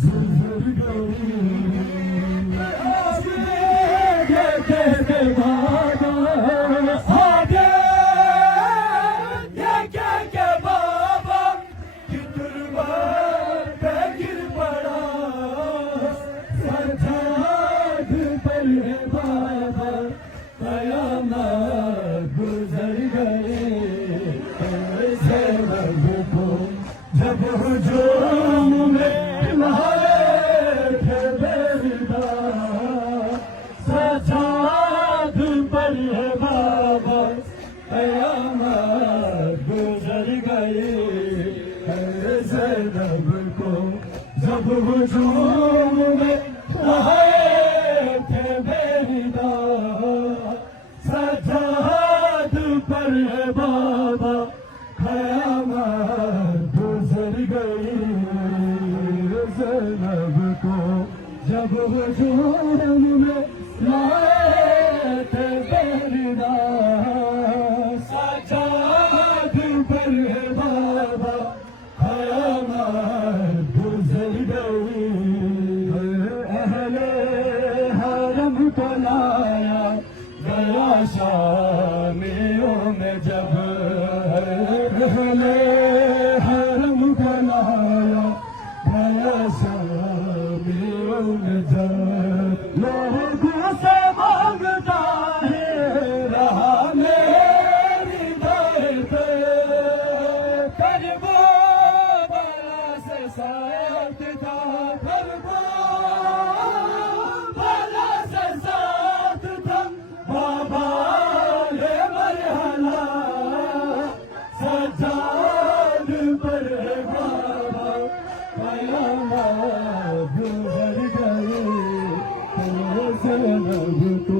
गुजर गई के बाबा आगे के बाबा कि तुरबान पे गिर पड़ा सरझाग पर है बाबा कयामत गुजर गए ऐसे रब को जब हुजूम में लाए थे बेरिदा सजाद पर है बाबा कयामत गुजर गए ऐसे रब को जब हुजूम में लाए थे बेरिदा सजाद पर है बाबा कयामत गुजर गई ज़ैनब को जब हुजूम में लाए थे बेरिदा सजाद पर है बाबा कयामत गुजर गई अहले हरम को लाया गया शामियों में जब अहले हरम को लाया गया शामियों में जब लोगों से मांगता है रहा मेरी दर्द करबो बाला से साथ था करबो बाला से साथ था बाबा ले मरहला सजाद पर है बाबा कयामत गुजर गए ज़ैनब को